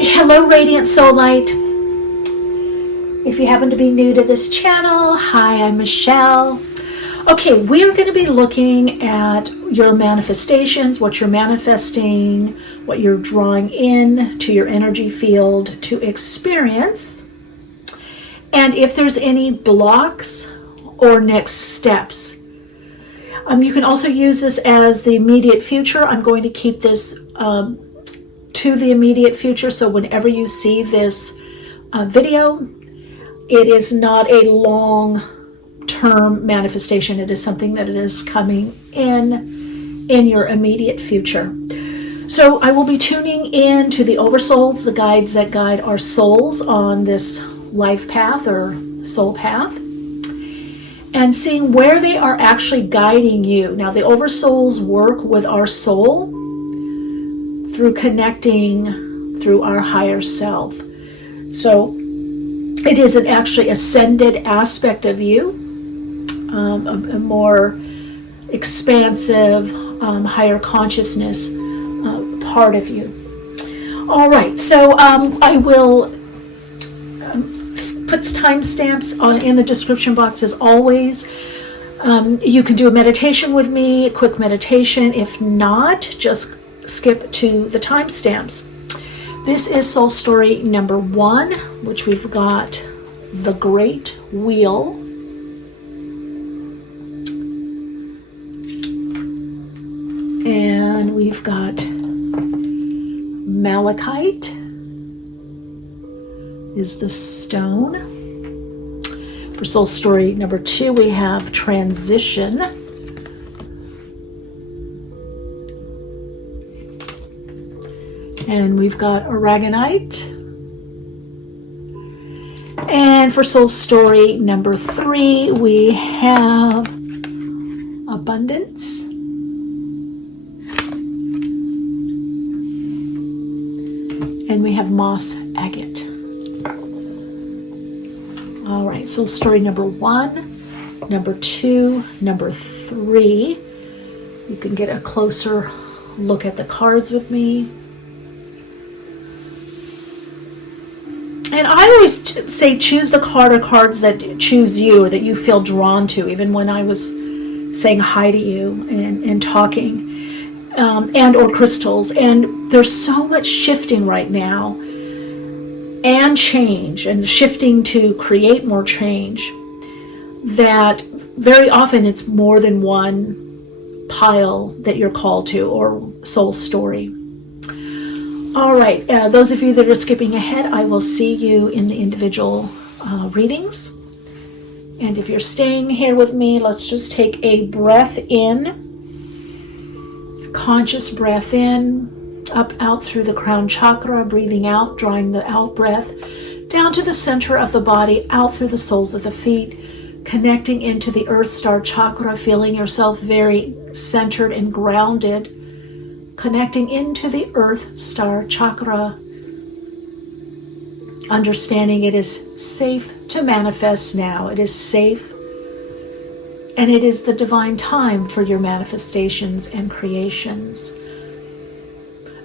Hello, Radiant Soul Light. If you happen to be new to this channel, hi, I'm Michele. Okay, we're going to be looking at your manifestations, what you're manifesting, what you're drawing in to your energy field to experience, and if there's any blocks or next steps. You can also use this as the immediate future. I'm going to keep this to the immediate future, so whenever you see this video, it is not a long-term manifestation. It is something that is coming in your immediate future. So I will be tuning in to the oversouls, the guides that guide our souls on this life path or soul path, and seeing where they are actually guiding you. Now, the oversouls work with our soul through connecting through our higher self. So it is an actually ascended aspect of you, a more expansive, higher consciousness part of you. All right, so I will put timestamps in the description box as always. You can do a meditation with me, a quick meditation. If not, just skip to the timestamps. This is soul story number 1, which we've got the Great Wheel. And we've got Malachite is the stone. For soul story number 2, we have Transition. And we've got Aragonite. And for soul story number 3, we have Abundance. And we have Moss Agate. All right, soul story number 1, number 2, number 3. You can get a closer look at the cards with me. And I always say choose the card or cards that choose you or that you feel drawn to, even when I was saying hi to you and talking, and or crystals. And there's so much shifting right now and change and shifting to create more change that very often it's more than one pile that you're called to or soul story. All right, those of you that are skipping ahead, I will see you in the individual readings. And if you're staying here with me, let's just take a breath in, conscious breath in, up, out through the crown chakra, breathing out, drawing the out breath down to the center of the body, out through the soles of the feet, connecting into the earth star chakra, feeling yourself very centered and grounded. Connecting into the earth star chakra, understanding it is safe to manifest now. It is safe, and it is the divine time for your manifestations and creations.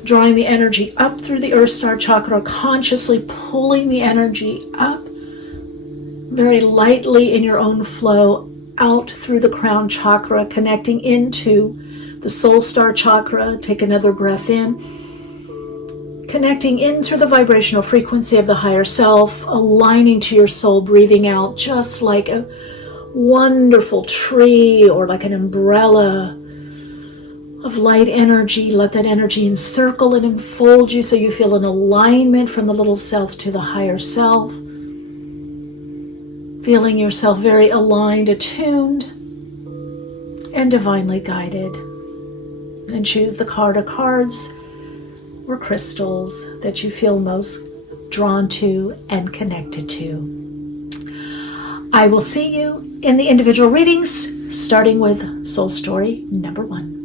Drawing the energy up through the earth star chakra, consciously pulling the energy up very lightly in your own flow, out through the crown chakra, connecting into the soul star chakra. Take another breath in, connecting in through the vibrational frequency of the higher self, aligning to your soul, breathing out just like a wonderful tree or like an umbrella of light energy. Let that energy encircle and enfold you so you feel an alignment from the little self to the higher self, feeling yourself very aligned, attuned, and divinely guided. And choose the card or cards or crystals that you feel most drawn to and connected to. I will see you in the individual readings, starting with soul story number 1.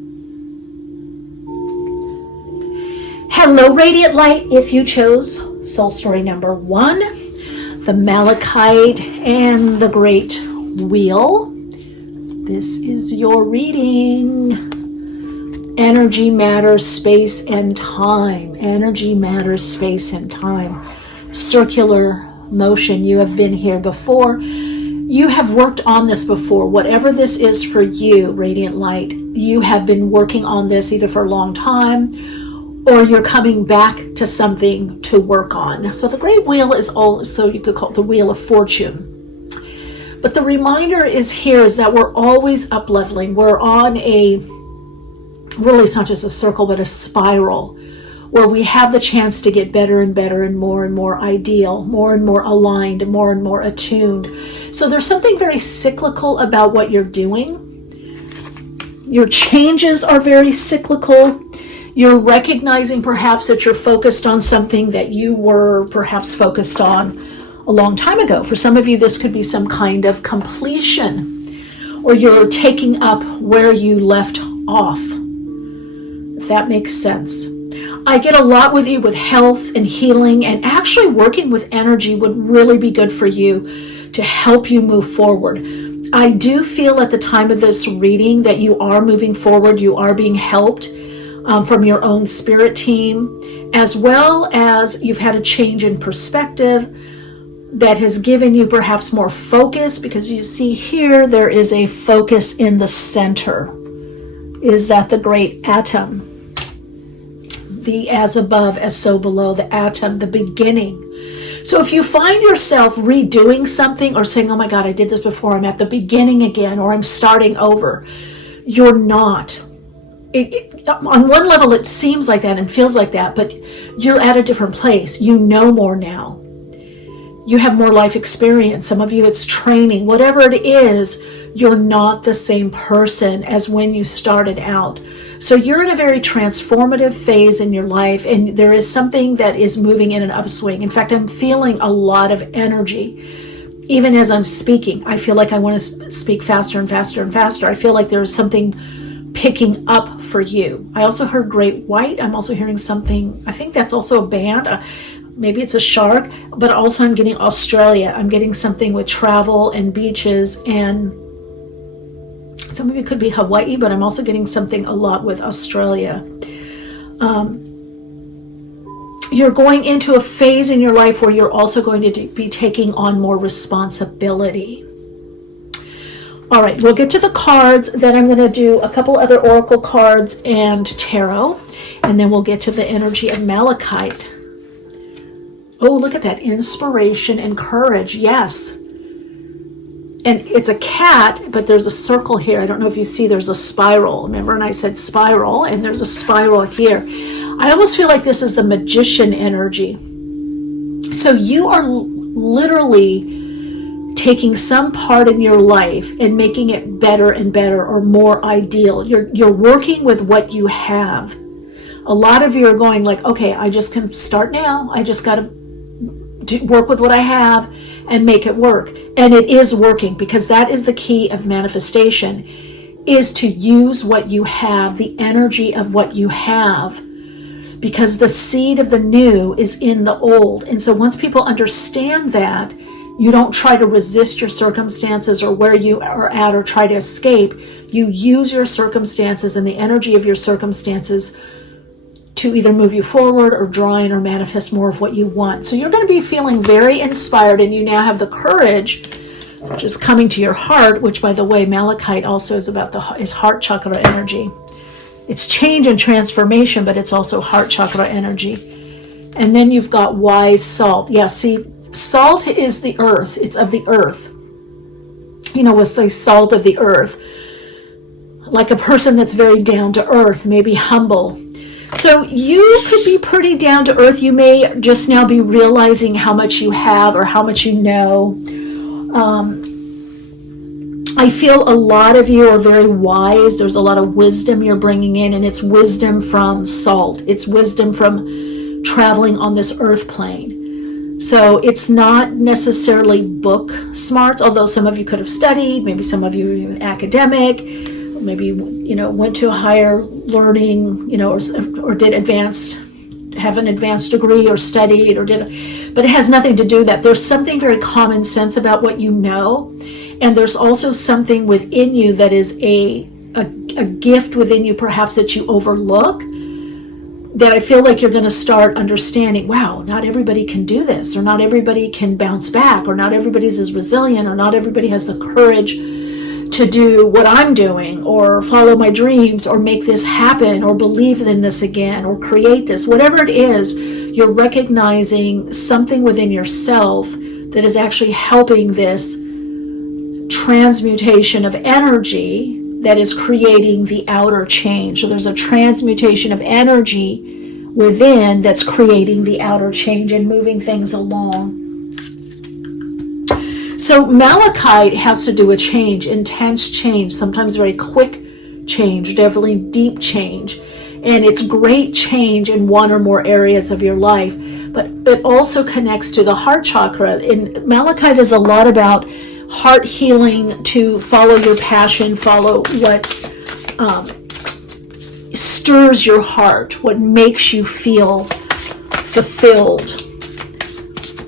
Hello, Radiant Light. If you chose soul story number 1, the Malachite and the Great Wheel, this is your reading. Energy matters, space and time. Energy matters, space and time. Circular motion. You have been here before. You have worked on this before. Whatever this is for you, Radiant Light, you have been working on this either for a long time or you're coming back to something to work on. So the Great Wheel is also, you could call it the Wheel of Fortune. But the reminder is here is that we're always up leveling. We're on really it's not just a circle, but a spiral where we have the chance to get better and better and more ideal, more and more aligned, and more attuned. So there's something very cyclical about what you're doing. Your changes are very cyclical. You're recognizing perhaps that you're focused on something that you were perhaps focused on a long time ago. For some of you, this could be some kind of completion, or you're taking up where you left off, if that makes sense. I get a lot with you with health and healing, and actually working with energy would really be good for you to help you move forward. I do feel at the time of this reading that you are moving forward, you are being helped from your own spirit team, as well as you've had a change in perspective that has given you perhaps more focus, because you see here there is a focus in the center. Is that the great atom? The as above, as so below, the atom, the beginning. So if you find yourself redoing something or saying, oh my God, I did this before, I'm at the beginning again, or I'm starting over, you're not. On one level, it seems like that and feels like that, but you're at a different place. You know more now. You have more life experience. Some of you, it's training. Whatever it is, you're not the same person as when you started out. So you're in a very transformative phase in your life, and there is something that is moving in an upswing. In fact, I'm feeling a lot of energy. Even as I'm speaking, I feel like I want to speak faster and faster and faster. I feel like there's something picking up for you. I also heard Great White. I'm also hearing something, I think that's also a band. Maybe it's a shark, but also I'm getting Australia. I'm getting something with travel and beaches, and some of it could be Hawaii, but I'm also getting something a lot with Australia. You're going into a phase in your life where you're also going to be taking on more responsibility. All right, we'll get to the cards. Then I'm going to do a couple other oracle cards and tarot, and then we'll get to the energy of malachite. Oh, look at that. Inspiration and courage. Yes. And it's a cat, but there's a circle here. I don't know if you see, there's a spiral. Remember, and I said spiral, and there's a spiral here. I almost feel like this is the magician energy. So you are literally taking some part in your life and making it better and better, or more ideal. You're working with what you have. A lot of you are going like, okay, I just can start now. I just got to work with what I have and make it work. And it is working, because that is the key of manifestation, is to use what you have, the energy of what you have, because the seed of the new is in the old. And so once people understand that, you don't try to resist your circumstances or where you are at or try to escape. You use your circumstances and the energy of your circumstances to either move you forward or draw in or manifest more of what you want. So you're going to be feeling very inspired, and you now have the courage, which is coming to your heart, which, by the way, malachite also is about is heart chakra energy. It's change and transformation, but it's also heart chakra energy. And then you've got wise salt. Yeah, see, salt is the earth. It's of the earth. You know, we'll say salt of the earth. Like a person that's very down to earth, maybe humble. So you could be pretty down to earth. You may just now be realizing how much you have or how much you know. I feel a lot of you are very wise. There's a lot of wisdom you're bringing in, and it's wisdom from salt. It's wisdom from traveling on this earth plane. So it's not necessarily book smarts, although some of you could have studied, maybe some of you are even academic, maybe, you know, went to a higher learning, you know, or did have an advanced degree or studied but it has nothing to do with that. There's something very common sense about what you know, and there's also something within you that is a gift within you perhaps that you overlook, that I feel like you're going to start understanding, wow, not everybody can do this, or not everybody can bounce back, or not everybody's as resilient, or not everybody has the courage to do what I'm doing, or follow my dreams, or make this happen, or believe in this again, or create this. Whatever it is, you're recognizing something within yourself that is actually helping this transmutation of energy that is creating the outer change. So there's a transmutation of energy within that's creating the outer change and moving things along. So malachite has to do with change, intense change, sometimes very quick change, definitely deep change. And it's great change in one or more areas of your life. But it also connects to the heart chakra. And malachite is a lot about heart healing, to follow your passion, follow what stirs your heart, what makes you feel fulfilled.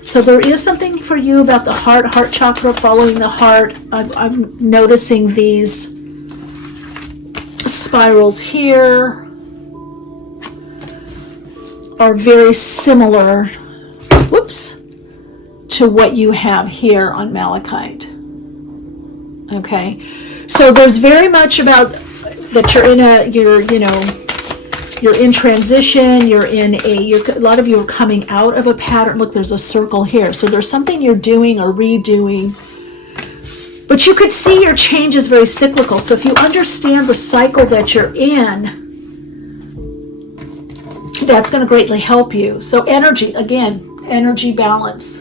So there is something for you about the heart chakra, following the heart. I'm noticing these spirals here are very similar, to what you have here on malachite. Okay, so there's very much about that you're in transition, a lot of you are coming out of a pattern. Look, there's a circle here. So there's something you're doing or redoing, but you could see your change is very cyclical. So if you understand the cycle that you're in, that's going to greatly help you. So energy, again, energy balance.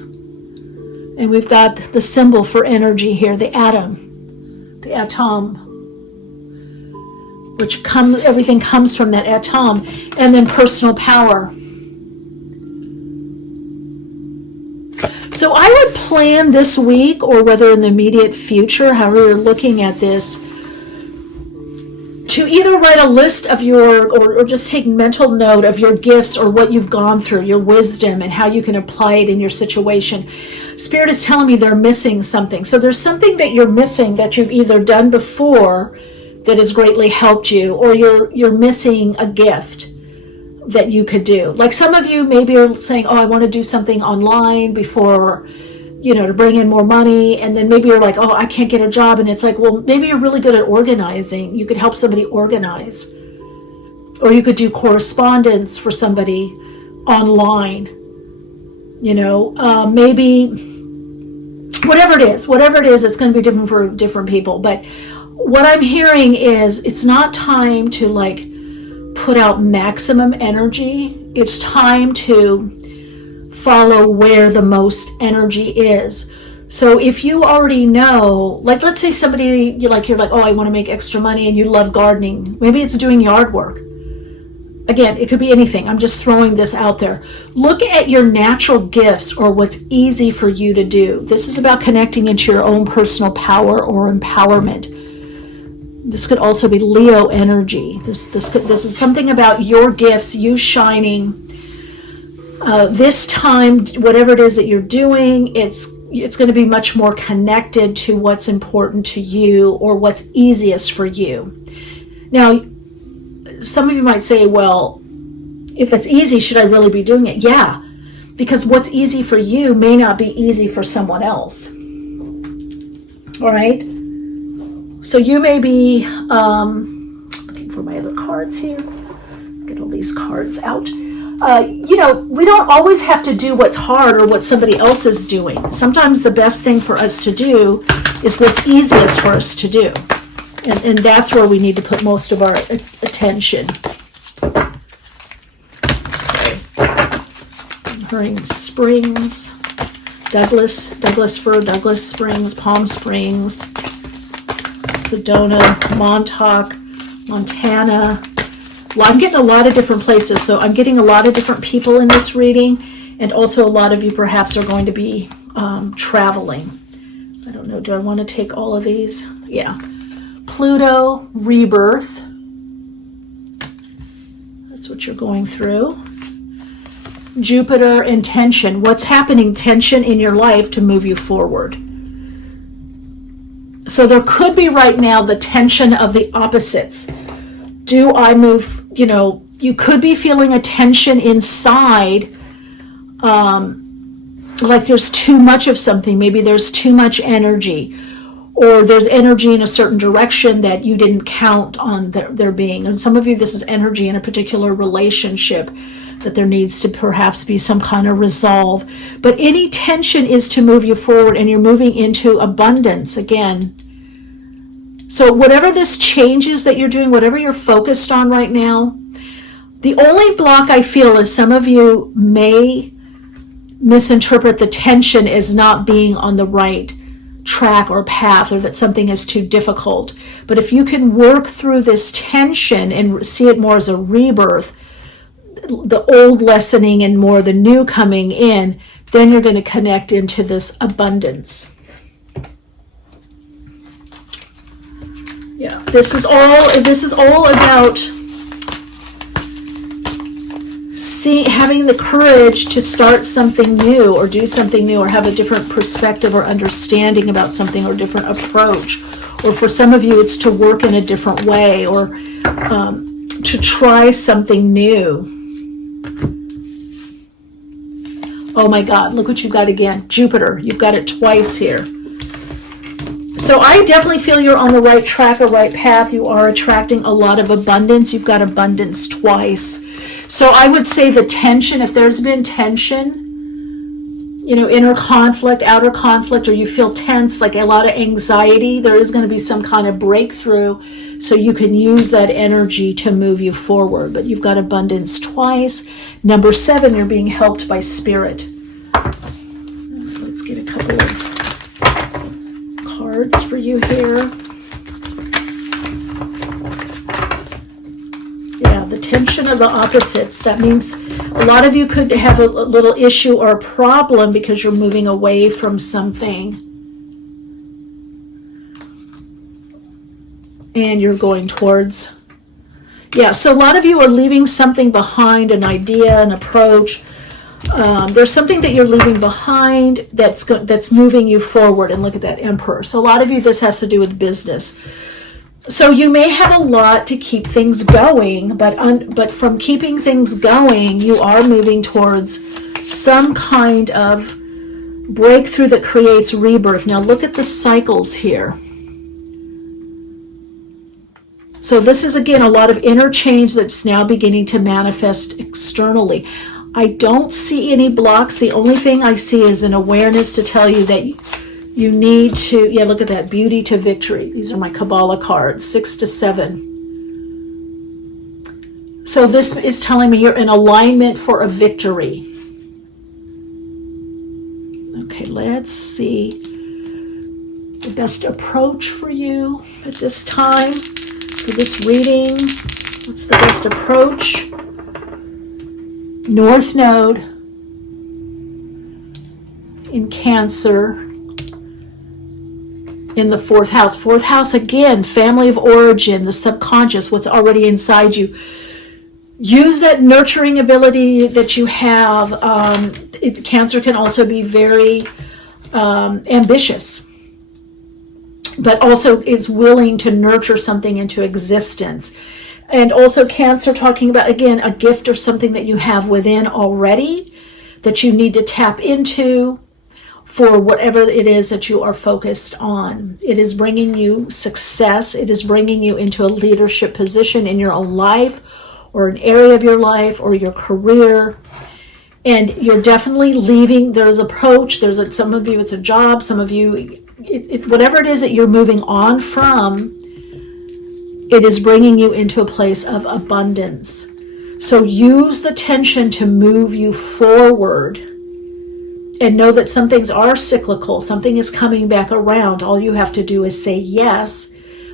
And we've got the symbol for energy here, the atom, which everything comes from that atom, and then personal power. So I would plan this week, or whether in the immediate future, however you're looking at this, to either write a list of or just take mental note of your gifts or what you've gone through, your wisdom, and how you can apply it in your situation. Spirit is telling me they're missing something. So there's something that you're missing that you've either done before that has greatly helped you, or you're missing a gift that you could do. Like some of you maybe are saying, oh, I want to do something online before, to bring in more money. And then maybe you're like, oh, I can't get a job. And it's like, well, maybe you're really good at organizing. You could help somebody organize. Or you could do correspondence for somebody online. Maybe whatever it is, it's going to be different for different people. But what I'm hearing is it's not time to put out maximum energy. It's time to follow where the most energy is. So if you already know, let's say somebody you're like, oh, I want to make extra money, and you love gardening. Maybe it's doing yard work. Again, it could be anything. I'm just throwing this out there. Look at your natural gifts or what's easy for you to do. This is about connecting into your own personal power or empowerment. This could also be Leo energy. This is something about your gifts, you shining. This time, whatever it is that you're doing, it's going to be much more connected to what's important to you or what's easiest for you. Now, some of you might say, well, if it's easy, should I really be doing it? Yeah, because what's easy for you may not be easy for someone else. All right? So you may be looking for my other cards here. Get all these cards out. We don't always have to do what's hard or what somebody else is doing. Sometimes the best thing for us to do is what's easiest for us to do. And that's where we need to put most of our attention. Hurrying Springs, Douglas Fir, Douglas Springs, Palm Springs, Sedona, Montauk, Montana. Well, I'm getting a lot of different places, so I'm getting a lot of different people in this reading, and also a lot of you perhaps are going to be traveling. I don't know, do I want to take all of these? Yeah. Pluto, rebirth. That's what you're going through. Jupiter and tension. What's happening? Tension in your life to move you forward. So there could be right now the tension of the opposites. Do I move, you could be feeling a tension inside, like there's too much of something. Maybe there's too much energy, or there's energy in a certain direction that you didn't count on there being. And some of you, this is energy in a particular relationship that there needs to perhaps be some kind of resolve. But any tension is to move you forward, and you're moving into abundance again. So whatever this change is that you're doing, whatever you're focused on right now, the only block I feel is some of you may misinterpret the tension as not being on the right track or path, or that something is too difficult. But if you can work through this tension and see it more as a rebirth, the old lessening and more the new coming in, then you're going to connect into this abundance. Yeah, this is all about having the courage to start something new, or do something new, or have a different perspective or understanding about something, or different approach. Or for some of you, it's to work in a different way, or to try something new. Oh my God, look what you've got again. Jupiter, you've got it twice here. So I definitely feel you're on the right track or right path. You are attracting a lot of abundance. You've got abundance twice. So I would say the tension, if there's been tension, inner conflict, outer conflict, or you feel tense, like a lot of anxiety, there is going to be some kind of breakthrough, so you can use that energy to move you forward. But you've got abundance twice. Number 7, you're being helped by spirit. Let's get a couple of cards for you here. The tension of the opposites. That means a lot of you could have a little issue or a problem because you're moving away from something and you're going towards. So a lot of you are leaving something behind, an idea, an approach. There's something that you're leaving behind that's moving you forward. And look at that Emperor. So a lot of you, this has to do with business. So you may have a lot to keep things going, but from keeping things going, you are moving towards some kind of breakthrough that creates rebirth. Now look at the cycles here. So this is, again, a lot of inner change that's now beginning to manifest externally. I don't see any blocks. The only thing I see is an awareness to tell you that you need to, look at that, beauty to victory. These are my Kabbalah cards, 6 to 7. So this is telling me you're in alignment for a victory. Okay, let's see the best approach for you at this time for this reading. What's the best approach? North Node in Cancer. In the 4th house. 4th house, again, family of origin, the subconscious, what's already inside you. Use that nurturing ability that you have. Cancer can also be very ambitious, but also is willing to nurture something into existence. And also Cancer, talking about, again, a gift or something that you have within already that you need to tap into for whatever it is that you are focused on. It is bringing you success. It is bringing you into a leadership position in your own life, or an area of your life, or your career. And you're definitely leaving. There's approach. Some of you, it's a job. Some of you, whatever it is that you're moving on from, it is bringing you into a place of abundance. So use the tension to move you forward. And know that some things are cyclical. Something is coming back around. All you have to do is say yes,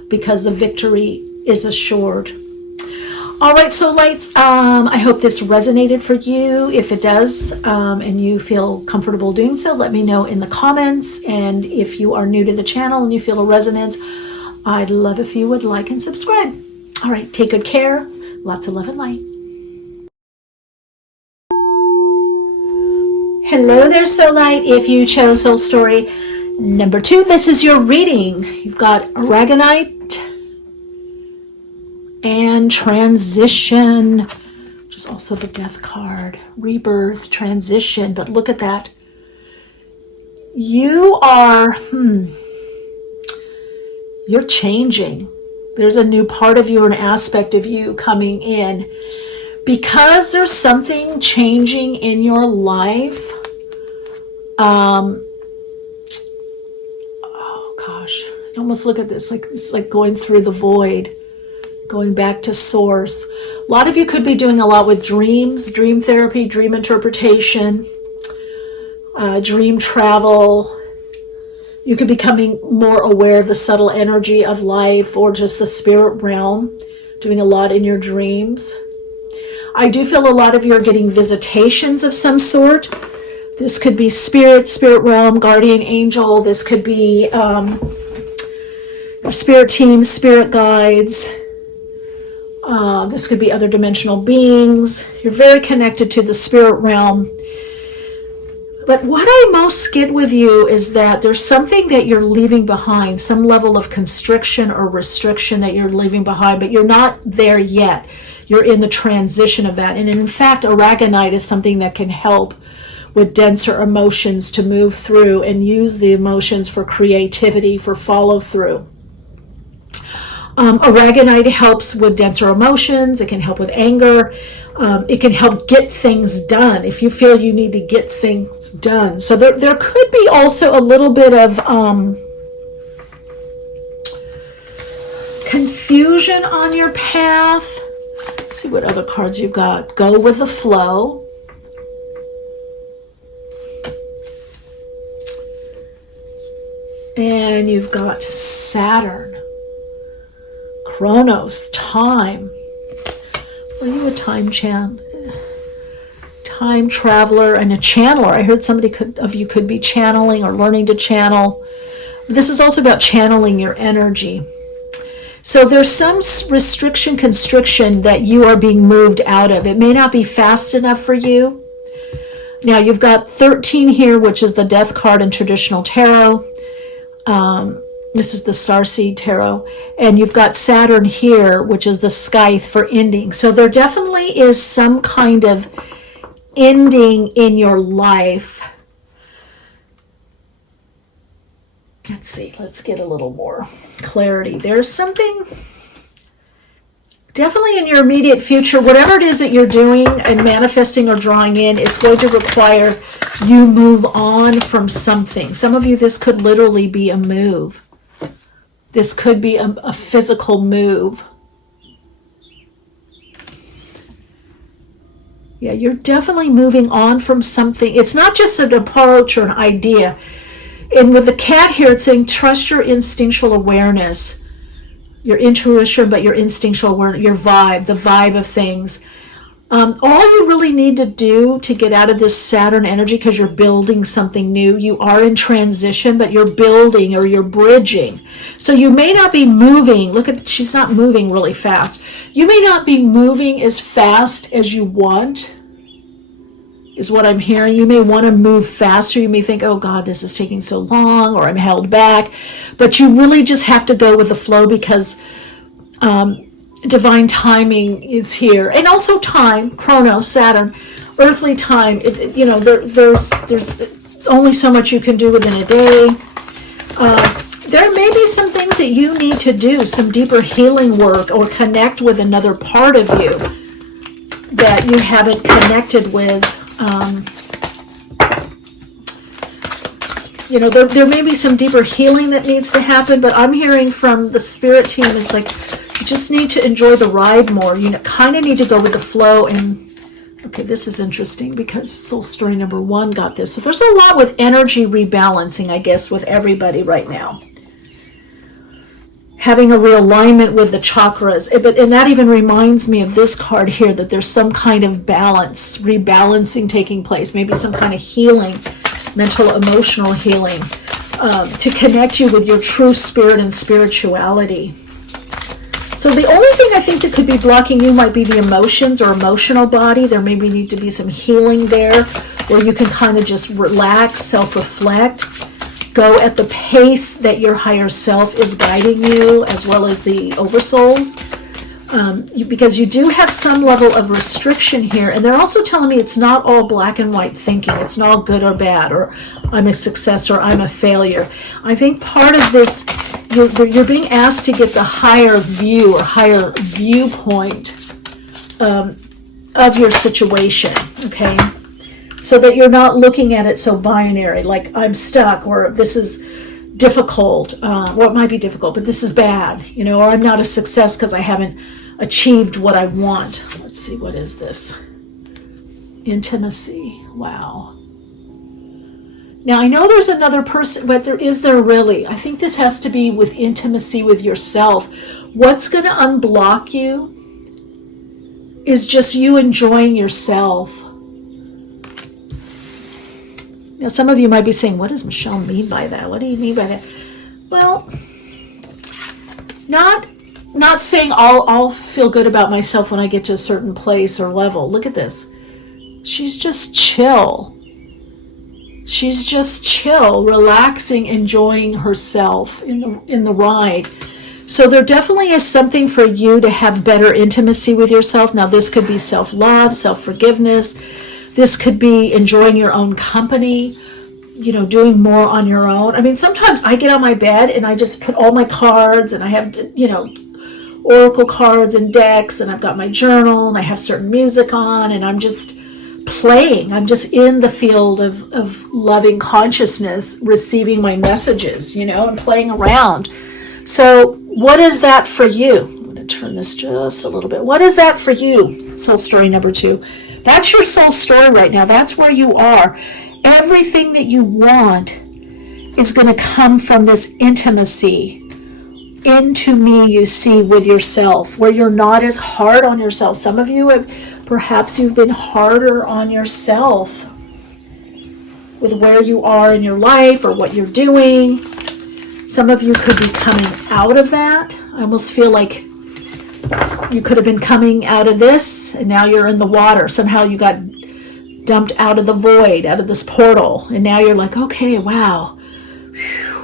because the victory is assured. All right, so lights, I hope this resonated for you. If it does, and you feel comfortable doing so, let me know in the comments. And if you are new to the channel and you feel a resonance, I'd love if you would like and subscribe. All right, take good care. Lots of love and light. Hello there, Soul Light. If you chose Soul Story, Number 2, this is your reading. You've got Aragonite and Transition, which is also the Death card. Rebirth, transition, but look at that. You are, you're changing. There's a new part of you, an aspect of you coming in. Because there's something changing in your life, gosh, I almost look at this like it's like going through the void, going back to source. A lot of you could be doing a lot with dreams, dream therapy, dream interpretation, dream travel. You could be becoming more aware of the subtle energy of life or just the spirit realm, doing a lot in your dreams. I do feel a lot of you are getting visitations of some sort. This could be spirit realm, guardian angel. This could be your spirit team, spirit guides. This could be other dimensional beings. You're very connected to the spirit realm. But what I most get with you is that there's something that you're leaving behind, some level of constriction or restriction that you're leaving behind, but you're not there yet. You're in the transition of that. And in fact, aragonite is something that can help with denser emotions to move through and use the emotions for creativity, for follow through. Aragonite helps with denser emotions. It can help with anger. It can help get things done if you feel you need to get things done. So there could be also a little bit of confusion on your path. Let's see what other cards you've got. Go with the flow. And you've got Saturn, Chronos, time. Are you a time traveler and a channeler? I heard somebody of you could be channeling or learning to channel. This is also about channeling your energy. So there's some restriction, constriction that you are being moved out of. It may not be fast enough for you. Now you've got 13 here, which is the Death card in traditional tarot. This is the Starseed Tarot. And you've got Saturn here, which is the Scythe for ending. So there definitely is some kind of ending in your life. Let's see, let's get a little more clarity. There's something definitely in your immediate future, whatever it is that you're doing and manifesting or drawing in, it's going to require you move on from something. Some of you, this could literally be a move. This could be a physical move. Yeah, you're definitely moving on from something. It's not just an approach or an idea. And with the cat here, it's saying trust your instinctual awareness, your intuition, but your instinctual awareness, your vibe, the vibe of things. All you really need to do to get out of this Saturn energy, because you're building something new, you are in transition, but you're building or you're bridging. So you may not be moving. Look at, she's not moving really fast. You may not be moving as fast as you want, is what I'm hearing. You may want to move faster. You may think, oh God, this is taking so long, or I'm held back. But you really just have to go with the flow, because divine timing is here. And also time, Chronos, Saturn, earthly time. There's only so much you can do within a day. There may be some things that you need to do, some deeper healing work, or connect with another part of you that you haven't connected with. There may be some deeper healing that needs to happen, but I'm hearing from the spirit team is like, you just need to enjoy the ride more. You kind of need to go with the flow. And okay, this is interesting because soul story number 1 got this. So there's a lot with energy rebalancing, I guess, with everybody right now. Having a realignment with the chakras. And that even reminds me of this card here, that there's some kind of balance, rebalancing taking place, maybe some kind of healing, mental, emotional healing, to connect you with your true spirit and spirituality. So the only thing I think that could be blocking you might be the emotions or emotional body. There maybe need to be some healing there where you can kind of just relax, self-reflect. go at the pace that your higher self is guiding you, as well as the oversouls. Because you do have some level of restriction here, and they're also telling me it's not all black and white thinking. It's not all good or bad, or I'm a success or I'm a failure. I think part of this, you're being asked to get the higher view or higher viewpoint of your situation, okay? So that you're not looking at it so binary, like I'm stuck, or this is difficult, or it might be difficult, but this is bad, or I'm not a success because I haven't achieved what I want. Let's see, what is this? Intimacy. Wow. Now, I know there's another person, but is there really? I think this has to be with intimacy with yourself. What's going to unblock you is just you enjoying yourself. Now, some of you might be saying, what does Michele mean by that? What do you mean by that? Well, not saying I'll feel good about myself when I get to a certain place or level. Look at this. She's just chill. She's just chill, relaxing, enjoying herself in the ride. So there definitely is something for you to have better intimacy with yourself. Now, this could be self-love, self-forgiveness. This could be enjoying your own company, doing more on your own. I mean, sometimes I get on my bed and I just put all my cards, and I have, oracle cards and decks, and I've got my journal, and I have certain music on, and I'm just playing. I'm just in the field of loving consciousness, receiving my messages, and playing around. So what is that for you? I'm going to turn this just a little bit. What is that for you? Soul story number 2. That's your soul story right now. That's where you are. Everything that you want is going to come from this intimacy into me, you see, with yourself, where you're not as hard on yourself. Some of you perhaps you've been harder on yourself with where you are in your life or what you're doing. Some of you could be coming out of that. I almost feel like you could have been coming out of this, and now you're in the water. Somehow you got dumped out of the void, out of this portal, and now you're like, okay, wow. Whew.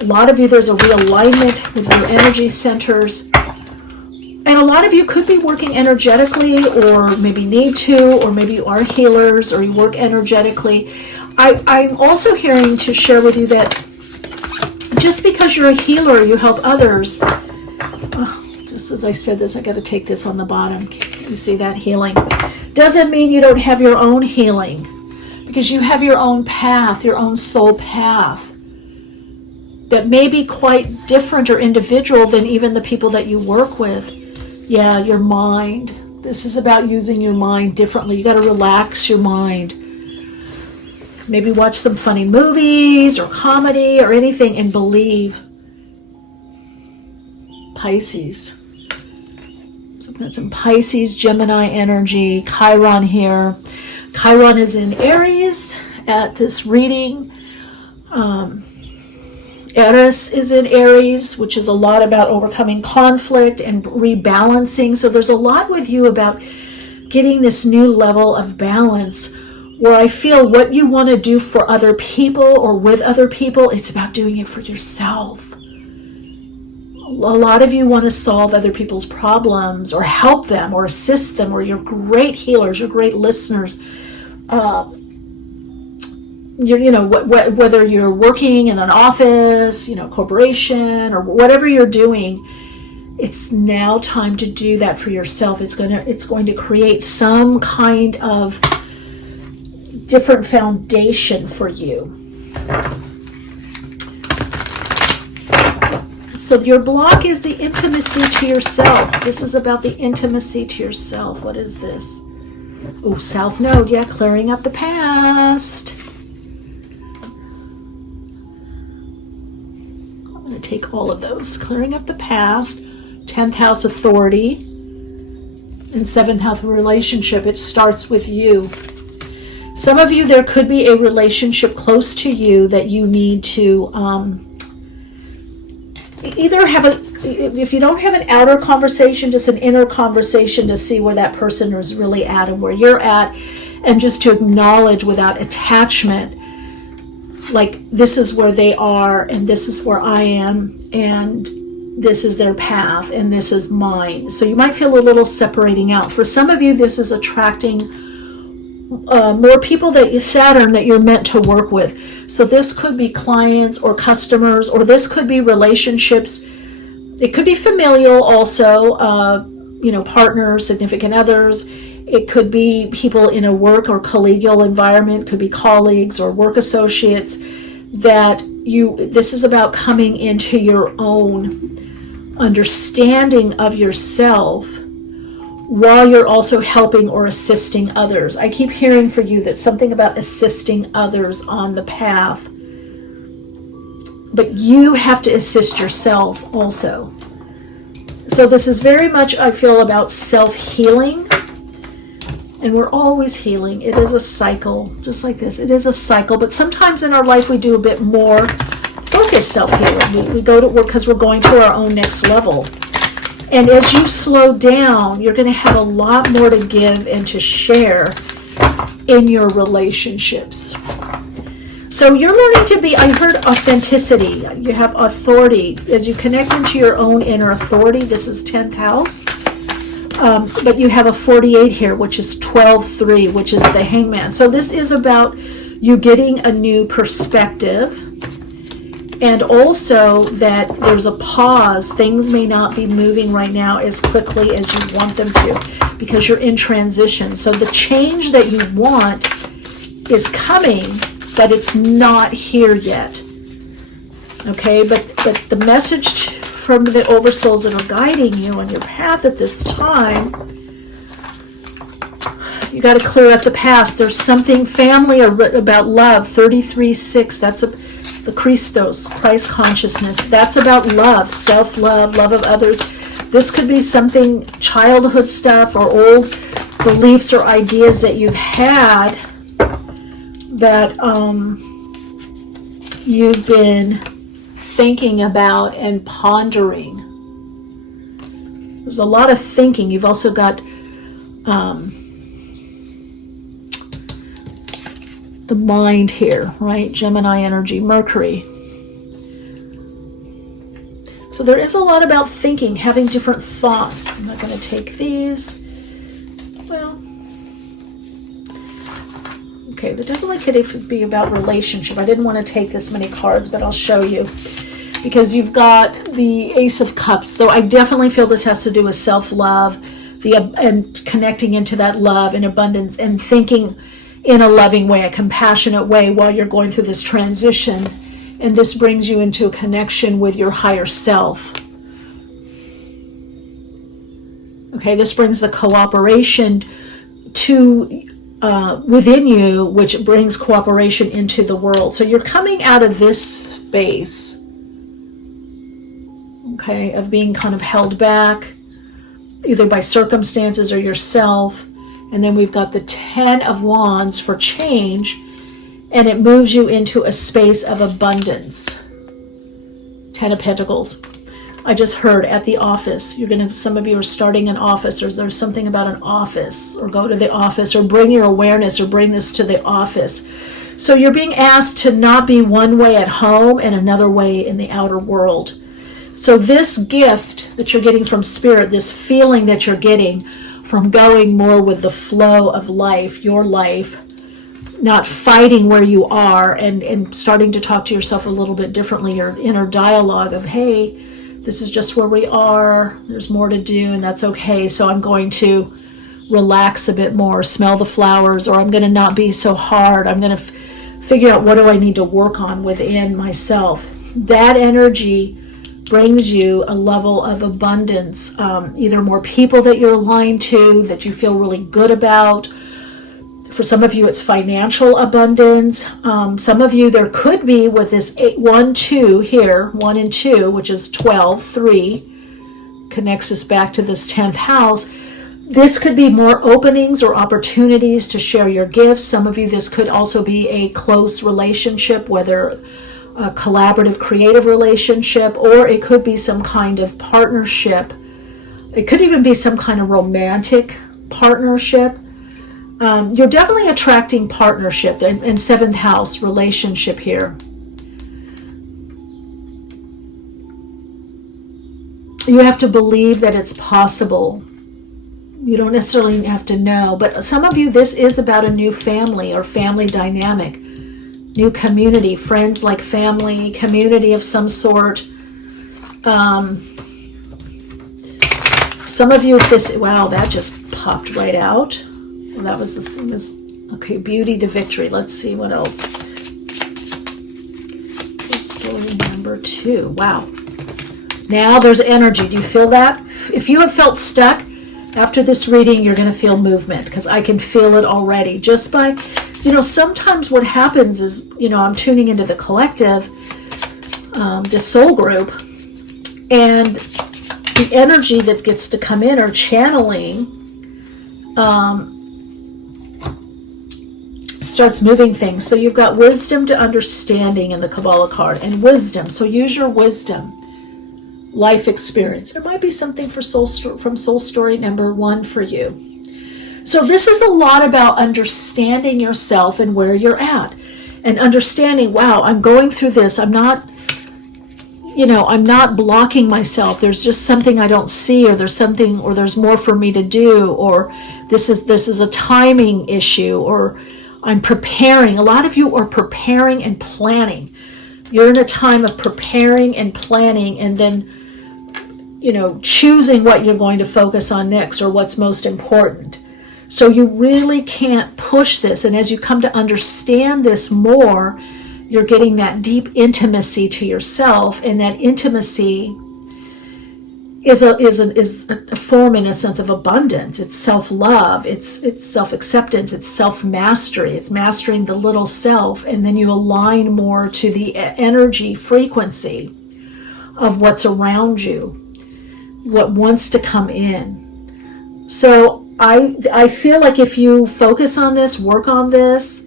A lot of you, there's a realignment with your energy centers. And a lot of you could be working energetically, or maybe need to, or maybe you are healers, or you work energetically. I'm also hearing to share with you that just because you're a healer, you help others. Just as I said this, I got to take this on the bottom. You see that healing? Doesn't mean you don't have your own healing, because you have your own path, your own soul path, that may be quite different or individual than even the people that you work with. Yeah, your mind. This is about using your mind differently. You got to relax your mind. Maybe watch some funny movies or comedy or anything and believe. Pisces. So I've got some Pisces, Gemini energy, Chiron here. Chiron is in Aries at this reading. Eris is in Aries, which is a lot about overcoming conflict and rebalancing. So there's a lot with you about getting this new level of balance, where I feel what you want to do for other people or with other people, it's about doing it for yourself. A lot of you want to solve other people's problems or help them or assist them, or you're great healers, you're great listeners. Whether you're working in an office, corporation, or whatever you're doing, it's now time to do that for yourself. It's going to create some kind of different foundation for you. So your block is the intimacy to yourself. This is about the intimacy to yourself. What is this? Oh, South Node. Yeah, clearing up the past. Take all of those. Clearing up the past, 10th house authority, and 7th house relationship. It starts with you. Some of you, there could be a relationship close to you that you need to either have if you don't have an outer conversation, just an inner conversation to see where that person is really at and where you're at, and just to acknowledge without attachment like this is where they are and this is where I am and this is their path and this is mine. So you might feel a little separating out. For some of you, this is attracting more people Saturn that you're meant to work with. So this could be clients or customers, or this could be relationships. It could be familial also, partners, significant others. It could be people in a work or collegial environment, could be colleagues or work associates this is about coming into your own understanding of yourself while you're also helping or assisting others. I keep hearing for you that something about assisting others on the path, but you have to assist yourself also. So this is very much, I feel, about self-healing. And we're always healing. It is a cycle, just like this. It is a cycle, but sometimes in our life we do a bit more focused self-healing. We go to work because we're going to our own next level. And as you slow down, you're going to have a lot more to give and to share in your relationships. So you're learning to be, I heard authenticity. You have authority. As you connect into your own inner authority, this is 10th house. But you have a 48 here, which is 12-3, which is the hangman. So this is about you getting a new perspective, and also that there's a pause. Things may not be moving right now as quickly as you want them to because you're in transition. So the change that you want is coming, but it's not here yet. Okay, but the message from the oversouls that are guiding you on your path at this time, you got to clear out the past. There's something family or about love. 33-6, that's the Christos, Christ consciousness. That's about love, self-love, love of others. This could be something, childhood stuff or old beliefs or ideas that you've had that you've been thinking about and pondering. There's a lot of thinking. You've also got the mind here, right? Gemini energy, Mercury. So there is a lot about thinking, having different thoughts. I'm not going to take these. Well, okay, but definitely could be about relationship. I didn't want to take this many cards, but I'll show you. Because you've got the Ace of Cups. So I definitely feel this has to do with self-love, and connecting into that love and abundance and thinking in a loving way, a compassionate way while you're going through this transition. And this brings you into a connection with your higher self. Okay, this brings the cooperation to within you, which brings cooperation into the world. So you're coming out of this space, okay, of being kind of held back, either by circumstances or yourself. And then we've got the 10 of Wands for change, and it moves you into a space of abundance. 10 of Pentacles. I just heard at the office. Some of you are starting an office, or there's something about an office, or go to the office, or bring your awareness, or bring this to the office. So you're being asked to not be one way at home and another way in the outer world. So this gift that you're getting from Spirit, this feeling that you're getting from going more with the flow of life, your life, not fighting where you are, and starting to talk to yourself a little bit differently, your inner dialogue of, hey, this is just where we are, there's more to do, and that's okay, so I'm going to relax a bit more, smell the flowers, or I'm going to not be so hard, I'm going to figure out what do I need to work on within myself. That energy brings you a level of abundance, either more people that you're aligned to, that you feel really good about. For some of you, it's financial abundance. Some of you, there could be with this 1, 2 here, 1 and 2, which is 12, 3, connects us back to this 10th house. This could be more openings or opportunities to share your gifts. Some of you, this could also be a close relationship, whether a collaborative, creative relationship, or it could be some kind of partnership. It could even be some kind of romantic partnership. You're definitely attracting partnership in 7th house relationship here. You have to believe that it's possible. You don't necessarily have to know, but some of you, this is about a new family or family dynamic, new community, friends like family, community of some sort. Some of you, this, wow, that just popped right out. Well, that was the same as, okay, beauty to victory. Let's see what else. So story number 2. Wow. Now there's energy. Do you feel that? If you have felt stuck, after this reading, you're going to feel movement, because I can feel it already. Just by, sometimes what happens is, I'm tuning into the collective, the soul group, and the energy that gets to come in or channeling starts moving things. So you've got wisdom to understanding in the Kabbalah card, and wisdom. So use your wisdom. Life experience. There might be something from soul story number 1 for you. So this is a lot about understanding yourself and where you're at, and understanding, wow, I'm going through this. I'm not blocking myself. There's just something I don't see, or there's something, or there's more for me to do, or this is a timing issue, or I'm preparing. A lot of you are preparing and planning. You're in a time of preparing and planning, and then choosing what you're going to focus on next, or what's most important. So you really can't push this. And as you come to understand this more, you're getting that deep intimacy to yourself, and that intimacy is a form, in a sense, of abundance. It's self-love, it's self-acceptance, it's self-mastery, it's mastering the little self, and then you align more to the energy frequency of what's around you, what wants to come in. So I feel like if you focus on this, work on this,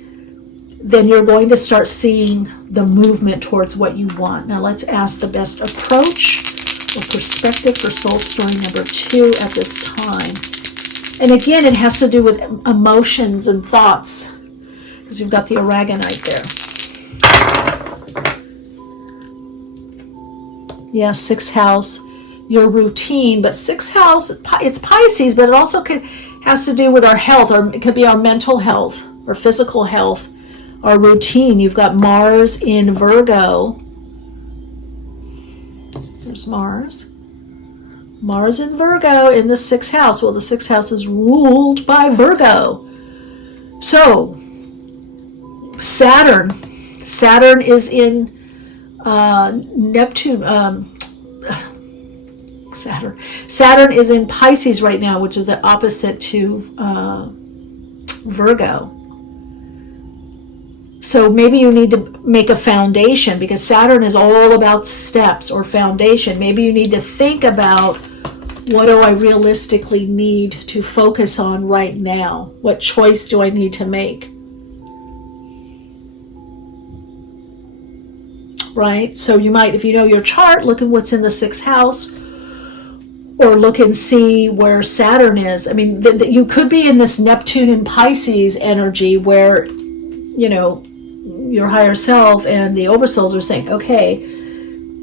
then you're going to start seeing the movement towards what you want. Now let's ask the best approach or perspective for soul story number 2 at this time. And again, it has to do with emotions and thoughts, because you've got the aragonite there. Yeah, 6th house, your routine, but 6th house, it's Pisces, but it also has to do with our health, or it could be our mental health or physical health, our routine. You've got Mars in Virgo. There's Mars. Mars in Virgo in the 6th house. Well, the 6th house is ruled by Virgo. So, Saturn is in Neptune. Saturn is in Pisces right now, which is the opposite to Virgo. So maybe you need to make a foundation, because Saturn is all about steps or foundation. Maybe you need to think about, what do I realistically need to focus on right now? What choice do I need to make? Right? So you might, if you know your chart, look at what's in the 6th house, or look and see where Saturn is. I mean, you could be in this Neptune and Pisces energy where, your higher self and the oversouls are saying, okay,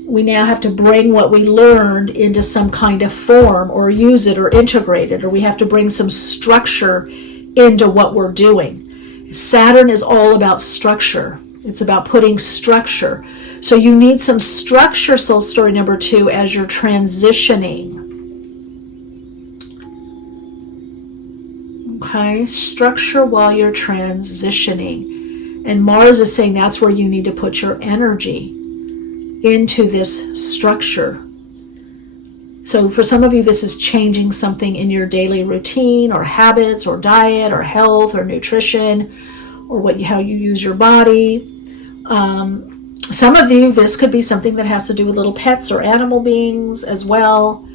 we now have to bring what we learned into some kind of form, or use it, or integrate it, or we have to bring some structure into what we're doing. Saturn is all about structure. It's about putting structure. So you need some structure, soul story number 2, as you're transitioning. Okay, structure while you're transitioning. And Mars is saying that's where you need to put your energy, into this structure. So for some of you, this is changing something in your daily routine, or habits, or diet, or health, or nutrition, or how you use your body. Some of you, this could be something that has to do with little pets or animal beings as well.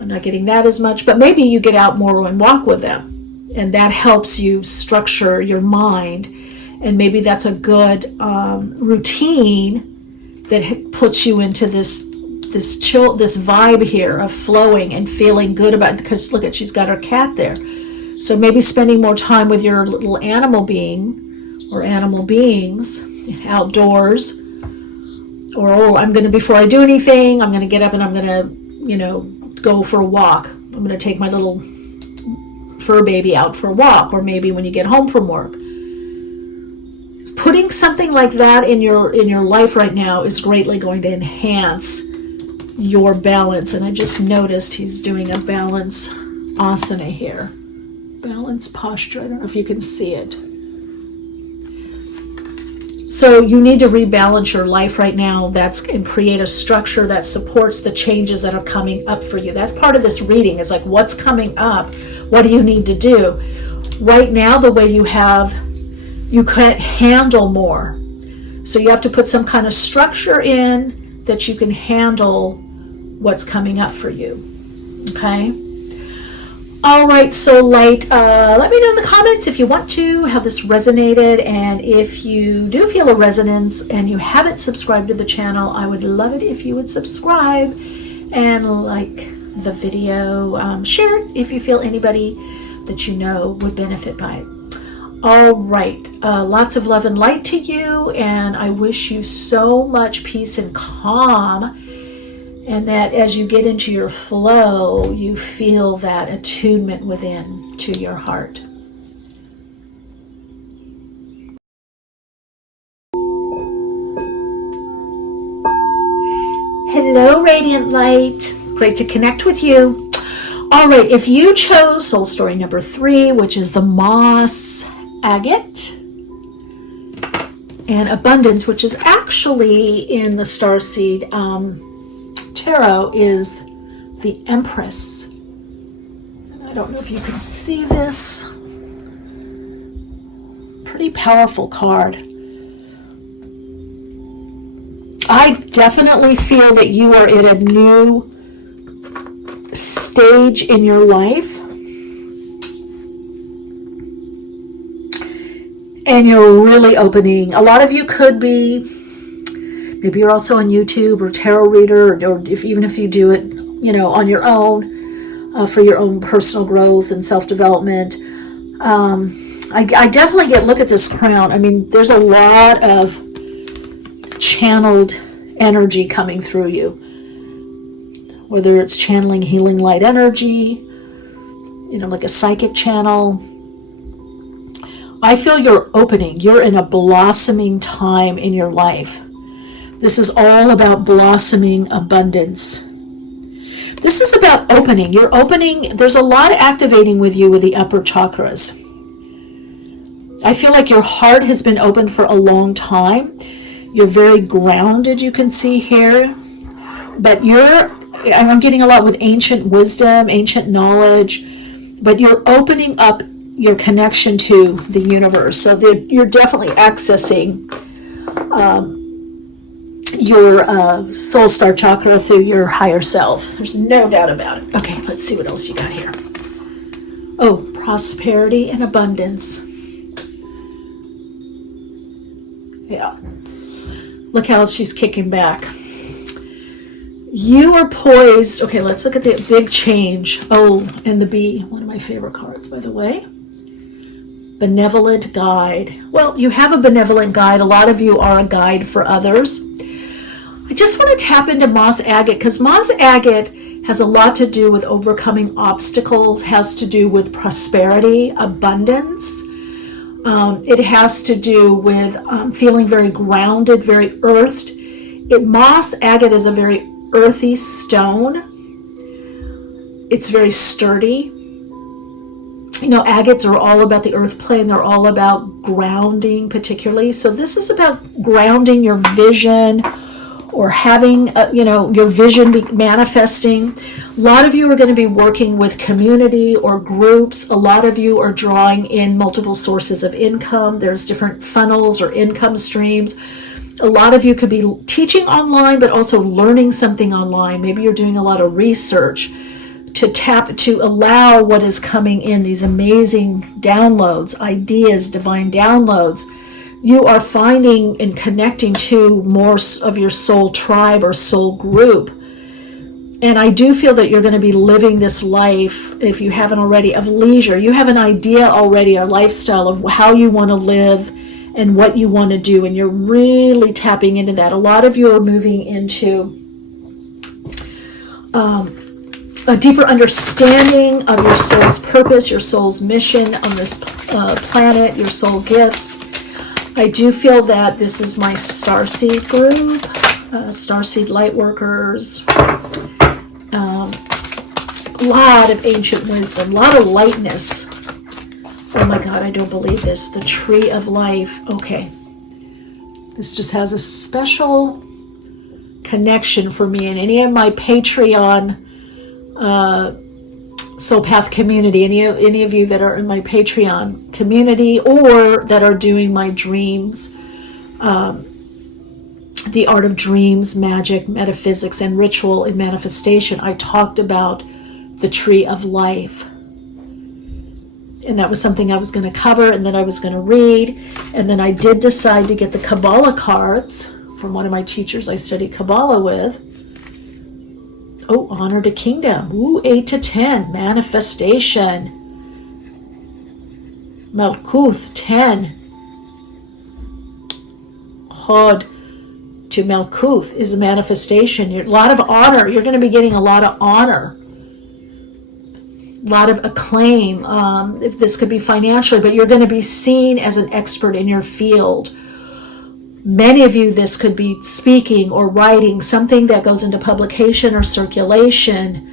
I'm not getting that as much, but maybe you get out more and walk with them, and that helps you structure your mind. And maybe that's a good routine that puts you into this vibe here of flowing and feeling good about it. Because look, she's got her cat there. So maybe spending more time with your little animal being or animal beings outdoors. Or, I'm going to, before I do anything, I'm going to get up and I'm going to go for a walk. I'm going to take my little fur baby out for a walk, or maybe when you get home from work. Putting something like that in your life right now is greatly going to enhance your balance. And I just noticed he's doing a balance asana here. Balance posture. I don't know if you can see it. So you need to rebalance your life right now. And create a structure that supports the changes that are coming up for you. That's part of this reading, is like, what's coming up? What do you need to do? Right now, the way you can't handle more. So you have to put some kind of structure in that you can handle what's coming up for you. Okay? All right, so light, let me know in the comments if you want to, how this resonated, and if you do feel a resonance and you haven't subscribed to the channel, I would love it if you would subscribe and like the video. Share it if you feel anybody that you know would benefit by it. All right, lots of love and light to you, and I wish you so much peace and calm, and that as you get into your flow, you feel that attunement within to your heart. Hello, Radiant Light. Great to connect with you. All right, if you chose soul story number 3, which is the moss agate and abundance, which is actually in the starseed tarot, is the Empress. And I don't know if you can see this. Pretty powerful card. I definitely feel that you are at a new stage in your life, and you're really opening. A lot of you could be, maybe you're also on YouTube or tarot reader, or even if you do it, on your own, for your own personal growth and self-development. I definitely look at this crown. I mean, there's a lot of channeled energy coming through you, whether it's channeling healing light energy, like a psychic channel. I feel you're opening. You're in a blossoming time in your life. This is all about blossoming abundance. This is about opening. You're opening. There's a lot activating with you with the upper chakras. I feel like your heart has been open for a long time. You're very grounded, you can see here. But I'm getting a lot with ancient wisdom, ancient knowledge, but you're opening up your connection to the universe. So you're definitely accessing your soul star chakra through your higher self. There's no doubt about it. Okay, let's see what else you got here. Oh, prosperity and abundance. Yeah. Look how she's kicking back. You are poised. Okay, let's look at the big change. Oh, and the bee. One of my favorite cards, by the way. Benevolent guide. Well, you have a benevolent guide. A lot of you are a guide for others. I just want to tap into moss agate, because moss agate has a lot to do with overcoming obstacles, has to do with prosperity, abundance. It has to do with feeling very grounded, very earthed. Moss agate is a very earthy stone. It's very sturdy. Agates are all about the earth plane. They're all about grounding particularly. So this is about grounding your vision, or having, your vision be manifesting. A lot of you are going to be working with community or groups. A lot of you are drawing in multiple sources of income. There's different funnels or income streams. A lot of you could be teaching online, but also learning something online. Maybe you're doing a lot of research to allow what is coming in, these amazing downloads, ideas, divine downloads. You are finding and connecting to more of your soul tribe or soul group. And I do feel that you're going to be living this life, if you haven't already, of leisure. You have an idea already, a lifestyle of how you want to live and what you want to do. And you're really tapping into that. A lot of you are moving into a deeper understanding of your soul's purpose, your soul's mission on this planet, your soul gifts. I do feel that this is my starseed group, starseed lightworkers. A lot of ancient wisdom, a lot of lightness. Oh my God, I don't believe this. The tree of life. Okay. This just has a special connection for me and any of my Patreon Soul Path community, any of you that are in my Patreon community or that are doing my dreams, the art of dreams, magic, metaphysics, and ritual and manifestation. I talked about the tree of life. And that was something I was going to cover and then I was going to read. And then I did decide to get the Kabbalah cards from one of my teachers I studied Kabbalah with. Oh, honor to kingdom. Ooh, 8 to 10. Manifestation. Malkuth, 10. Hod to Malkuth is a manifestation. A lot of honor. You're going to be getting a lot of honor. A lot of acclaim. If this could be financially, but you're going to be seen as an expert in your field. Many of you, this could be speaking or writing, something that goes into publication or circulation.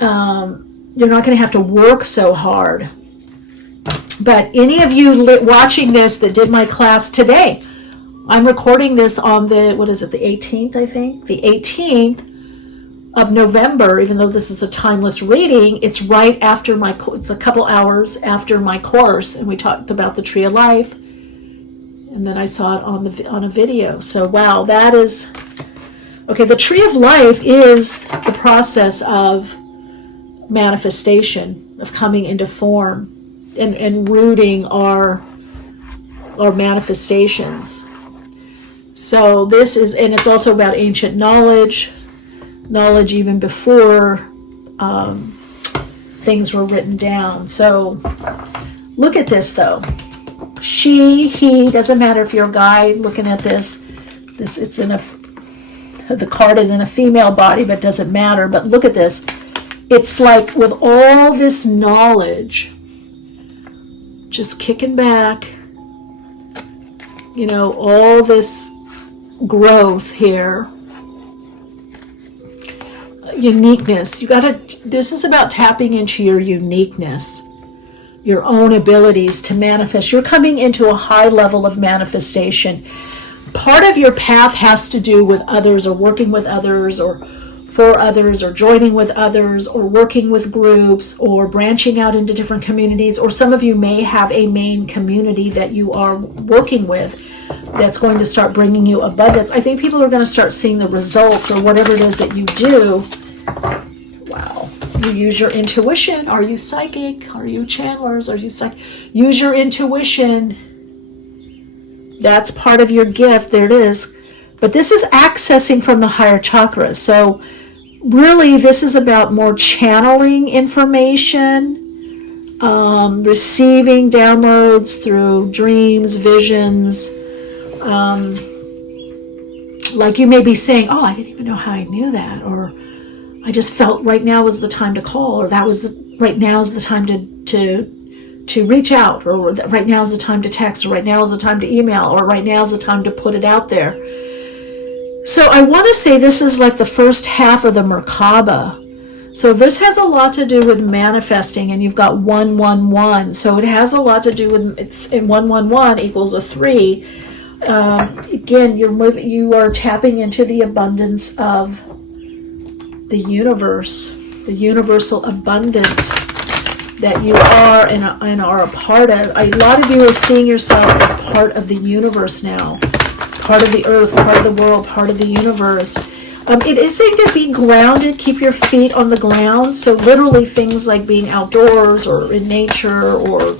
You're not going to have to work so hard. But any of you watching this that did my class today, I'm recording this on the 18th, I think? The 18th of November, even though this is a timeless reading, it's right after it's a couple hours after my course, and we talked about the Tree of Life. And then I saw it on a video. So wow, that is okay. The Tree of Life is the process of manifestation, of coming into form, and rooting our manifestations. So this is, and it's also about ancient knowledge even before things were written down. So look at this though. She, he, doesn't matter if you're a guy looking at this, it's in the card is in a female body, but doesn't matter. But look at this. It's like with all this knowledge, just kicking back, all this growth here, uniqueness. This is about tapping into your uniqueness, your own abilities to manifest. You're coming into a high level of manifestation. Part of your path has to do with others, or working with others, or for others, or joining with others, or working with groups, or branching out into different communities. Or some of you may have a main community that you are working with that's going to start bringing you abundance. I think people are going to start seeing the results, or whatever it is that you do. Wow. You use your intuition. Are you psychic? Are you channelers? Are you psychic? Use your intuition. That's part of your gift. There it is. But this is accessing from the higher chakras. So really, this is about more channeling information, receiving downloads through dreams, visions. Like you may be saying, oh, I didn't even know how I knew that. Or I just felt right now was the time to call, or right now is the time to reach out, or right now is the time to text, or right now is the time to email, or right now is the time to put it out there. So I want to say this is like the first half of the Merkaba. So this has a lot to do with manifesting, and you've got 111. So it has a lot to do with, and 111 equals a 3. Again, you are tapping into the abundance of the universe, the universal abundance that you are and are a part of. A lot of you are seeing yourself as part of the universe now, part of the earth, part of the world, part of the universe. It is saying to be grounded, keep your feet on the ground. So literally things like being outdoors or in nature, or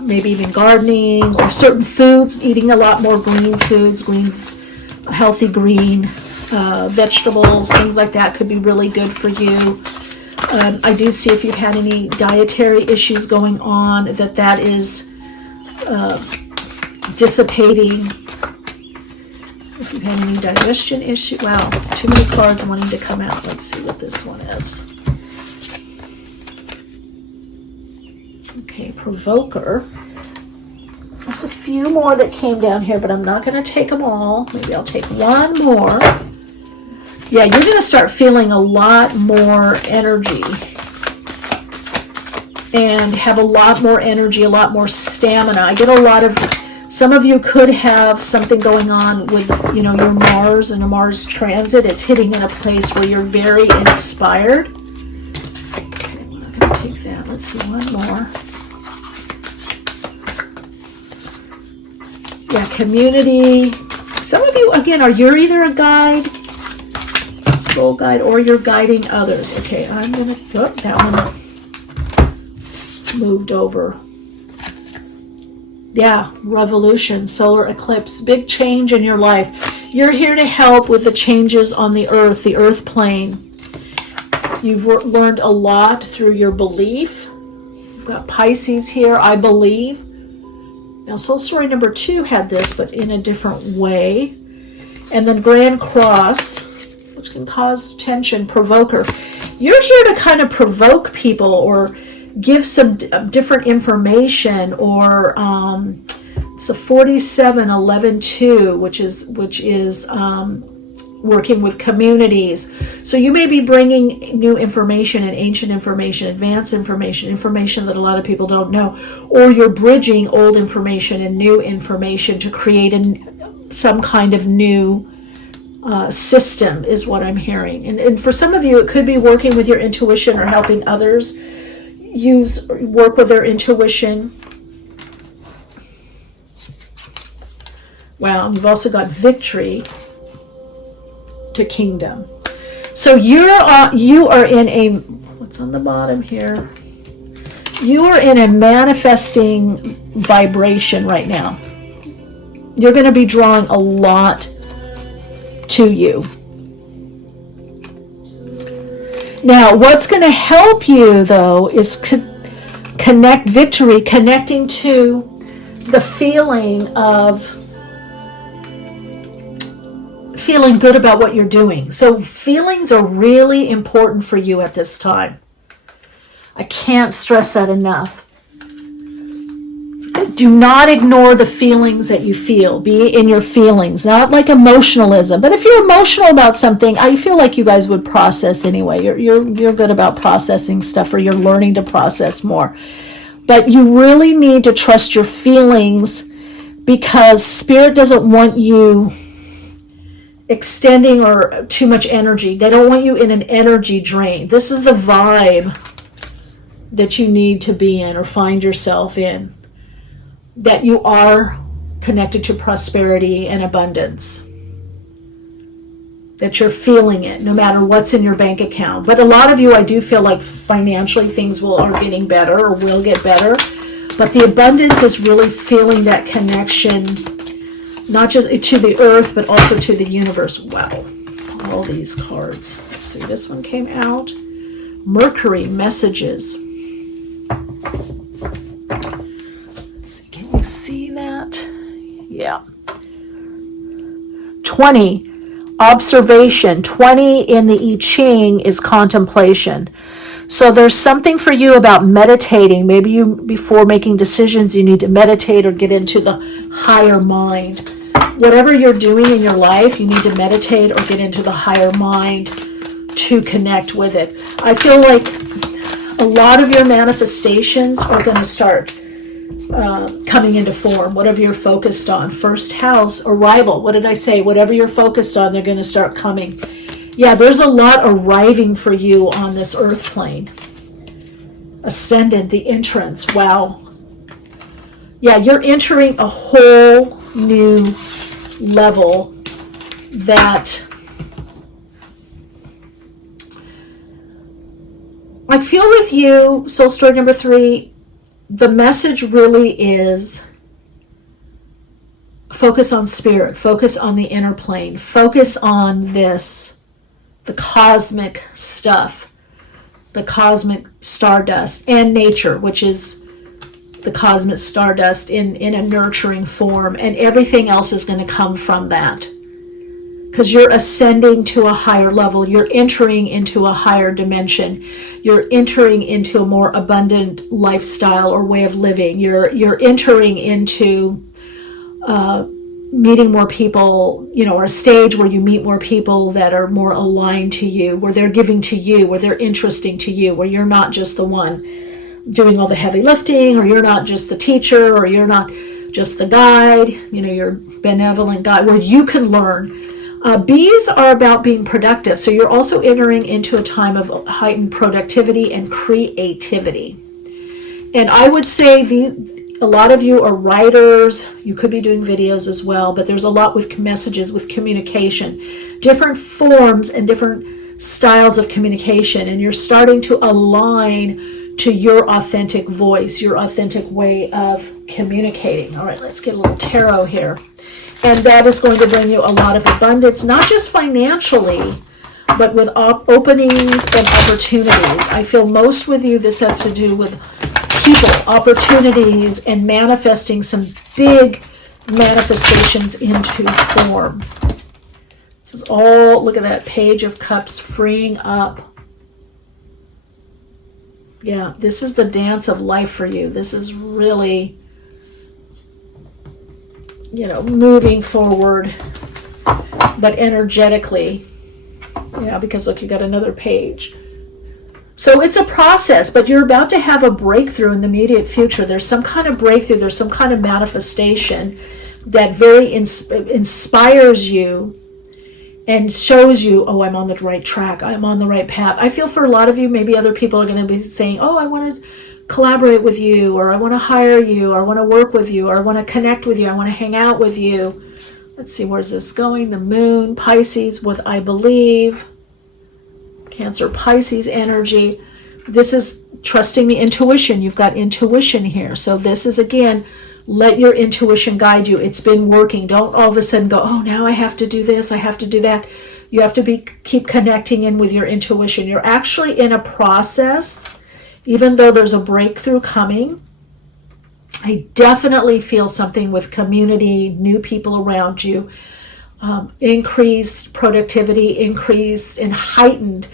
maybe even gardening, or certain foods, eating a lot more green foods, healthy green vegetables, things like that could be really good for you. I do see if you've had any dietary issues going on, that is dissipating. If you've had any digestion issue, wow, too many cards wanting to come out. Let's see what this one is. Okay, provoker. There's a few more that came down here, but I'm not going to take them all. Maybe I'll take one more. Yeah, you're going to start feeling a lot more energy and have a lot more energy, a lot more stamina. I get a lot of, some of you could have something going on with, you know, your Mars and a Mars transit. It's hitting in a place where you're very inspired. Okay, I'm not going to take that. Let's see, one more. Yeah, community. Some of you, again, you're either a guide, soul guide, or you're guiding others. Okay, I'm going to, oh, that one moved over. Yeah, revolution, solar eclipse, big change in your life. You're here to help with the changes on the earth plane. You've learned a lot through your belief. You've got Pisces here, I believe. Now, soul story number 2 had this, but in a different way. And then Grand Cross, which can cause tension, provoker. You're here to kind of provoke people or give some different information, or it's a 4711-2, which is working with communities. So you may be bringing new information and ancient information, advanced information that a lot of people don't know, or you're bridging old information and new information to create some kind of new system, is what I'm hearing. And for some of you, it could be working with your intuition or helping others work with their intuition. Wow, and you've also got victory to kingdom. So you are in a, what's on the bottom here? You are in a manifesting vibration right now. You're going to be drawing a lot to you. Now, what's going to help you, though, is connecting to the feeling of feeling good about what you're doing. So feelings are really important for you at this time. I can't stress that enough. Do not ignore the feelings that you feel. Be in your feelings, not like emotionalism. But if you're emotional about something, I feel like you guys would process anyway. You're good about processing stuff, or you're learning to process more. But you really need to trust your feelings, because Spirit doesn't want you extending or too much energy. They don't want you in an energy drain. This is the vibe that you need to be in or find yourself in. That you are connected to prosperity and abundance. That you're feeling it no matter what's in your bank account. But a lot of you, I do feel like financially things are getting better or will get better. But the abundance is really feeling that connection, not just to the earth, but also to the universe. Wow, all these cards. Let's see, this one came out. Mercury messages. See that? Yeah. 20, observation. 20 in the I Ching is contemplation. So there's something for you about meditating. Maybe you, before making decisions, you need to meditate or get into the higher mind. Whatever you're doing in your life, you need to meditate or get into the higher mind to connect with it. I feel like a lot of your manifestations are going to start coming into form, whatever you're focused on. First house, arrival. What did I say? Whatever you're focused on, they're going to start coming. Yeah, there's a lot arriving for you on this earth plane. Ascendant, the entrance. Wow. Yeah, you're entering a whole new level that I feel with you, soul story number 3, the message really is focus on spirit, focus on the inner plane, focus on this, the cosmic stuff, the cosmic stardust, and nature, which is the cosmic stardust in a nurturing form, and everything else is going to come from that. because you're ascending to a higher level. You're entering into a higher dimension. You're entering into a more abundant lifestyle or way of living. You're entering into meeting more people, or a stage where you meet more people that are more aligned to you, where they're giving to you, where they're interesting to you, where you're not just the one doing all the heavy lifting, or you're not just the teacher, or you're not just the guide, you're benevolent guide, where you can learn. Bees are about being productive. So you're also entering into a time of heightened productivity and creativity. And I would say a lot of you are writers. You could be doing videos as well, but there's a lot with messages, with communication, different forms and different styles of communication. And you're starting to align to your authentic voice, your authentic way of communicating. All right, let's get a little tarot here. And that is going to bring you a lot of abundance, not just financially, but with openings and opportunities. I feel most with you, this has to do with people, opportunities, and manifesting some big manifestations into form. This is all, look at that Page of Cups freeing up. Yeah, this is the dance of life for you. This is really, moving forward, but energetically, because look, you got another page. So it's a process, but you're about to have a breakthrough in the immediate future. There's some kind of breakthrough. There's some kind of manifestation that very inspires you and shows you, oh, I'm on the right track. I'm on the right path. I feel for a lot of you, maybe other people are going to be saying, oh, I want to collaborate with you, or I want to hire you, or I want to work with you, or I want to connect with you, I want to hang out with you. Let's see, where's this going? The moon, Pisces with I believe, Cancer, Pisces energy. This is trusting the intuition. You've got intuition here. So this is, again, let your intuition guide you. It's been working. Don't all of a sudden go, oh, now I have to do this, I have to do that. You have to keep connecting in with your intuition. You're actually in a process. Even though there's a breakthrough coming, I definitely feel something with community, new people around you, increased productivity, increased and heightened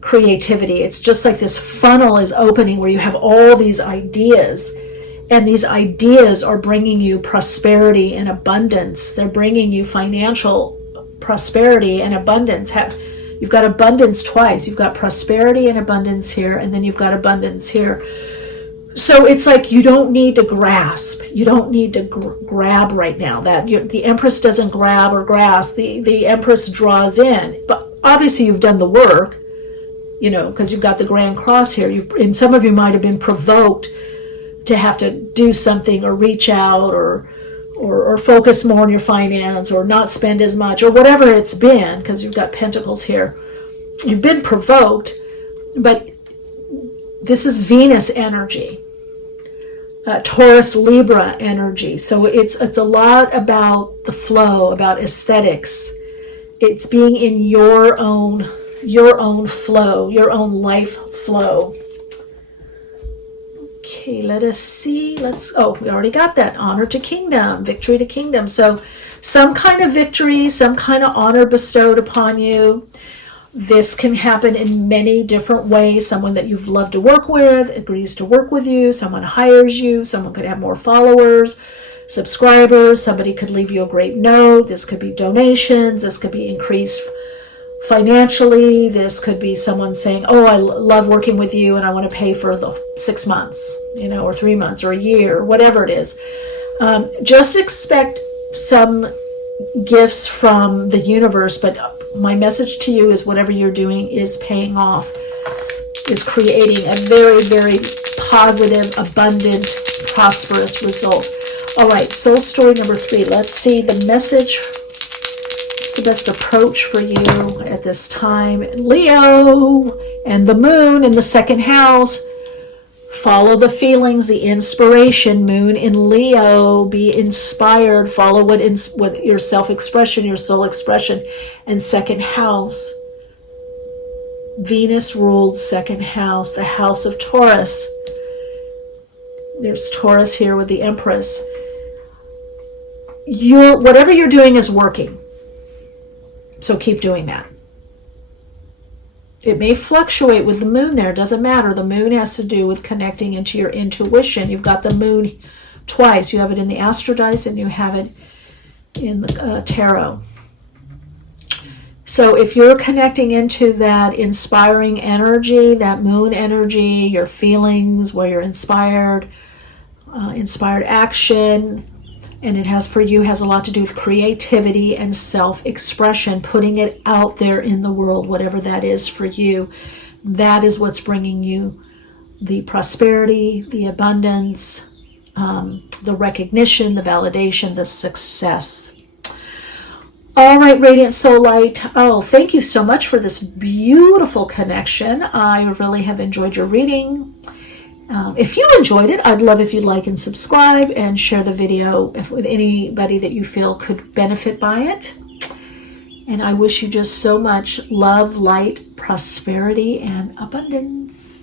creativity. It's just like this funnel is opening where you have all these ideas, and these ideas are bringing you prosperity and abundance. They're bringing you financial prosperity and abundance. You've got abundance twice. You've got prosperity and abundance here, and then you've got abundance here. So it's like you don't need to grasp. You don't need to grab right now. The Empress doesn't grab or grasp. The Empress draws in. But obviously you've done the work, because you've got the Grand Cross here. And some of you might have been provoked to have to do something or reach out or focus more on your finance or not spend as much or whatever it's been, because you've got Pentacles here. You've been provoked, but this is Venus energy, Taurus Libra energy. So it's a lot about the flow, about aesthetics. It's being in your own flow, your own life flow. Okay, let us see. We already got that. Honor to kingdom, victory to kingdom. So some kind of victory, some kind of honor bestowed upon you. This can happen in many different ways. Someone that you've loved to work with agrees to work with you. Someone hires you. Someone could have more followers, subscribers. Somebody could leave you a great note. This could be donations. This could be increased financially. This could be someone saying, oh, I love working with you and I want to pay for the 6 months, or 3 months or a year, or whatever it is. Just expect some gifts from the universe, but my message to you is whatever you're doing is paying off, is creating a very, very positive, abundant, prosperous result. All right, soul story number 3. Let's see the message. What's the best approach for you at this time? Leo and the moon in the second house. Follow the feelings, the inspiration. Moon in Leo, be inspired. Follow what your self-expression, your soul expression. And second house, Venus ruled second house, the house of Taurus. There's Taurus here with the Empress. Whatever you're doing is working. So keep doing that. It may fluctuate with the moon there. It doesn't matter. The moon has to do with connecting into your intuition. You've got the moon twice. You have it in the astrodice and you have it in the tarot. So if you're connecting into that inspiring energy, that moon energy, your feelings, where you're inspired action, and it has for you has a lot to do with creativity and self-expression, putting it out there in the world, whatever that is for you. That is what's bringing you the prosperity, the abundance, the recognition, the validation, the success. All right, Radiant Soul Light. Oh, thank you so much for this beautiful connection. I really have enjoyed your reading. If you enjoyed it, I'd love if you'd like and subscribe and share the video with anybody that you feel could benefit by it. And I wish you just so much love, light, prosperity, and abundance.